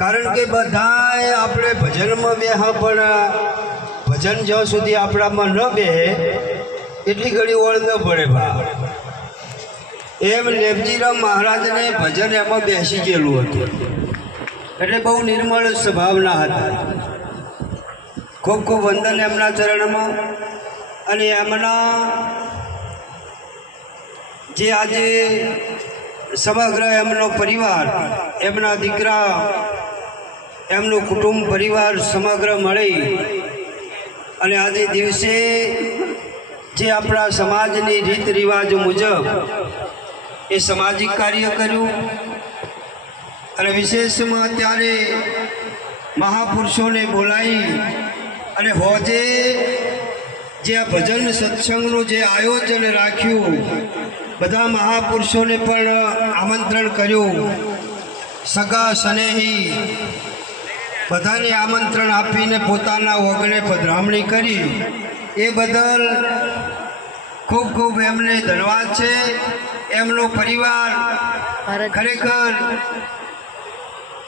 કારણ કે બધાએ આપણે ભજનમાં બેહા, પણ ભજન જ્યાં સુધી આપણામાં ન બેહે, એટલી ઘડી ઓળ ન પડે બા એમ નેમજીરામ મહારાજને ભજન એમાં બેસી ગયેલું હતું. એટલે બહુ નિર્મળ સ્વભાવના હતા. ખૂબ ખૂબ વંદન એમના ચરણમાં. અને એમના જે આજે સમગ્ર એમનો પરિવાર, એમના દીકરા એમનું કુટુંબ, પરિવાર સમગ્ર મળી. અને આજે દિવસે જે આપણા સમાજની રીત રિવાજ મુજબ એ સામાજિક કાર્ય કર્યું. અને વિશેષમાં અત્યારે મહાપુરુષોને બોલાવી અને હોજે જે આ ભજન સત્સંગનું જે આયોજન રાખ્યું, બધા મહાપુરુષોને પણ આમંત્રણ કર્યું. સગા, સ્નેહી બધાને આમંત્રણ આપીને પોતાના વગણે પધરામણી કરી. એ બદલ ખૂબ ખૂબ એમને ધન્યવાદ છે. એમનો પરિવાર ખરેખર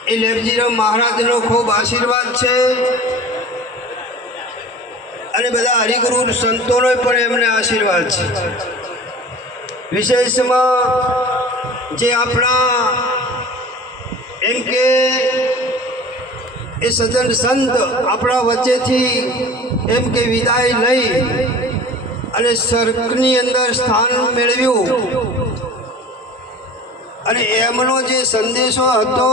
એ લેપજીરામ મહારાજનો ખૂબ આશીર્વાદ છે. અને બધા હરિગુરુ સંતોનો પણ એમને આશીર્વાદ છે. વિશેષમાં જે આપણા એમ કે એ સજ્જન સંત આપણા વચ્ચેથી એમ કે વિદાય લઈ અને સ્વર્ગની અંદર સ્થાન મેળવ્યું. અને એમનો જે સંદેશો હતો,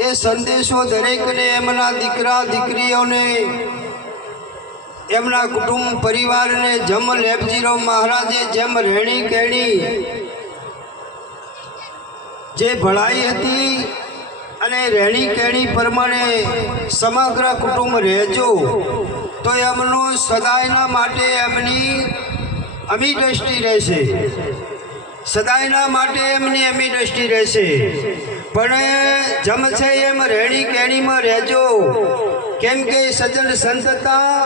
એ સંદેશો દરેકને એમના દીકરા, દીકરીઓને, એમના કુટુંબ પરિવારને, જમ લેપજીરાવ મહારાજે જેમ રહેણી કહેણી જે ભળાઈ હતી અને રહેણી કહેણી પ્રમાણે સમગ્ર કુટુંબ રહેજો, તો એમનું સદાયના માટે એમની અમી દ્રષ્ટિ રહેશે. સદાયના માટે એમની અમી દ્રષ્ટિ રહેશે. પણ જમશે એમ રહેણી કહેણીમાં રહેજો, કેમ કે સજ્જન સંત હતા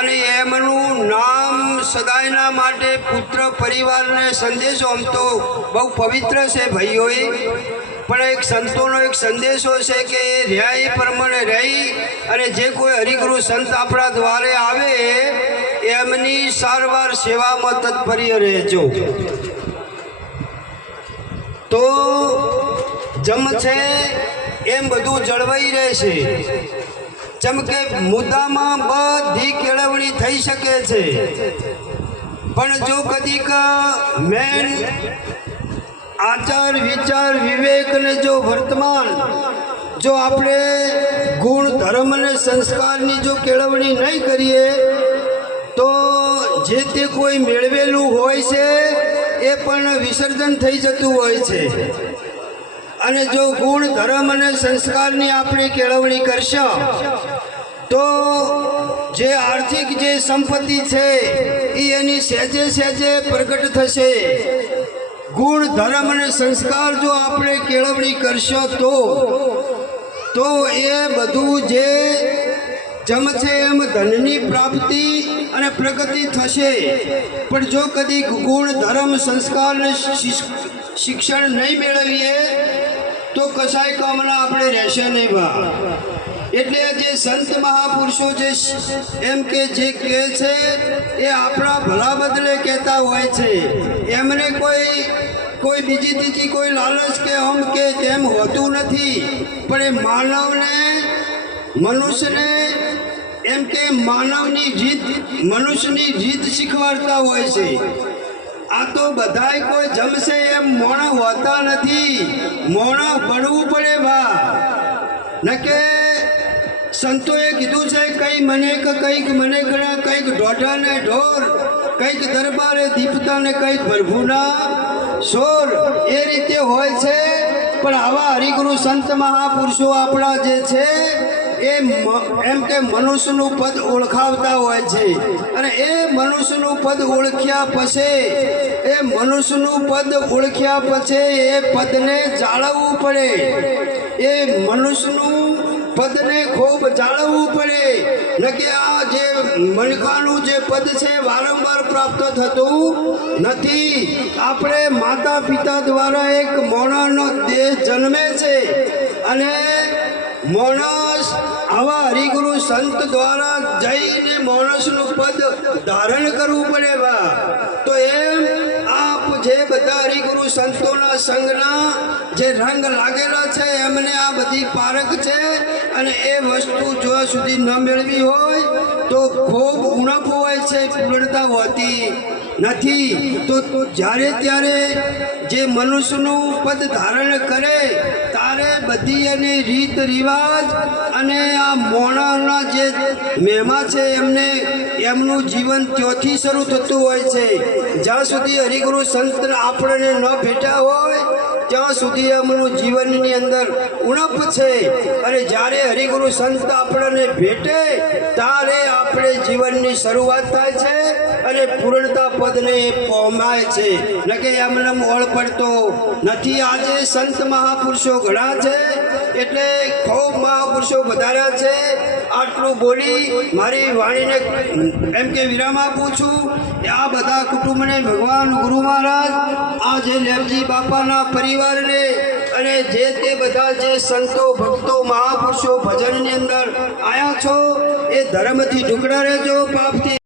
અને એમનું નામ સદાયના માટે પુત્ર પરિવારને સંદેશો આમ તો બહુ પવિત્ર છે ભાઈઓએ. પણ એક સંતોનો એક સંદેશો છે કે એ એ પ્રમાણે રહી અને જે કોઈ હરિગુરુ સંત આપણા દ્વારે આવે, એમની સારવાર સેવામાં તત્પર્ય રહેજો. તો જમ છે એમ બધું જળવાઈ રહેશે. જેમ કે મુદ્દામાં બધી કેળવણી થઈ શકે છે. પણ જો કદીક મેન આચાર, વિચાર, વિવેક અને જો વર્તમાન, જો આપણે ગુણ, ધર્મ અને સંસ્કારની જો કેળવણી નહીં કરીએ, તો જે તે કોઈ મેળવેલું હોય છે, એ પણ વિસર્જન થઈ જતું હોય છે. અને જો ગુણ, ધર્મ અને સંસ્કારની આપણે કેળવણી કરશું, તો જે આર્થિક જે સંપત્તિ છે એ એની સહેજે સહેજે પ્રગટ થશે. ગુણ, ધર્મ અને સંસ્કાર જો આપણે કેળવણી કરશો તો તો એ બધું જે જમશે એમ ધનની પ્રાપ્તિ અને પ્રગતિ થશે. પણ જો કદી ગુણ, ધર્મ, સંસ્કાર શિક્ષણ નહીં મેળવીએ, તો કસાય કામના આપણે રહેશે નહીં બા. એટલે જે સંત મહાપુરુષો જે એમ કે જે કહે છે, એ આપણા ભલા બદલે કહેતા હોય છે. એમને કોઈ કોઈ બીજી ત્રીજી કોઈ લાલચ કે અમ કે તેમ હોતું નથી. પણ એ માનવને, મનુષ્યને, એમ કે માનવની જીત, મનુષ્યની જીત શીખવાડતા હોય છે. આ તો બધાય કોઈ જમશે એમ મોણા હોતા નથી. મોણા ભણવું પડે બા. ન કે સંતોએ કીધું છે, કઈ મને કંઈક મને ગણા, કંઈક ઢોઢા ને ઢોર, કંઈક દરબારે દીપતા ને કંઈક ભરભુના સોર. એ રીતે હોય છે. પણ આવા હરિગુરુ સંત મહાપુરુષો આપણા જે છે, એ એમ કે મનુષ્યનું પદ ઓળખાવતા હોય છે. અને એ મનુષ્યનું પદ ઓળખ્યા પછી, એ મનુષ્યનું પદ ઓળખ્યા પછી એ પદને જાળવવું પડે. એ મનુષ્યનું પદને ખૂબ જાળવવું પડે. ન કે આ જે મણકાનું જે પદ છે વારંવાર પ્રાપ્ત થતું નથી. આપણે માતા પિતા દ્વારા એક મોણાનો દેહ જન્મે છે અને મોણસ આવા હરિગુરુ સંત દ્વારા જઈને મોણસનું પદ ધારણ કરવું પડે બા. તો એમ આપ જે બધા હરિગુરુ સંતોના સંઘના જે રંગ લાગેલા છે, એમને આ બધી પારખ છે અને એ વસ્તુ જો સુધી ન મેળવી હોય. તો ખૂબ ઉણપ હોય છે પૂર્ણતા હોતી નથી. તો જ્યારે ત્યારે જે મનુષ્યનું પદ ધારણ કરે તારે બધી અને રીત રિવાજ અને આ મોણાના જે મહેમા છે, એમને એમનું જીવન ત્યોથી શરૂ થતું હોય છે. જ્યાં સુધી હરિગુરુ સંત આપણને ન ભેટા હોય ત્યાં સુધી એમનું જીવનની અંદર ઉણપ છે અને જ્યારે હરિગુરુ સંત આપણને ભેટે, ત્યારે આપણે જીવનની શરૂઆત થાય છે અને પૂર્ણતા પદને પહોંચાય છે. ન કે એમને ઓળ પડતો નથી. આજે સંત મહાપુરુષો ઘણા છે, એટલે ખૂબ મહાપુરુષો વધાર્યા છે. આટલું બોલી મારી વાણીને એમ કે વિરામ આપું છું. આ બધા કુટુંબને ભગવાન ગુરુ મહારાજ આ જે લેમજી બાપાના પરિવારને અને જે તે બધા જે સંતો, ભક્તો, મહાપુરુષો ભજનની અંદર આયા છો, એ ધર્મથી ઢુકડા રહેજો, પાપથી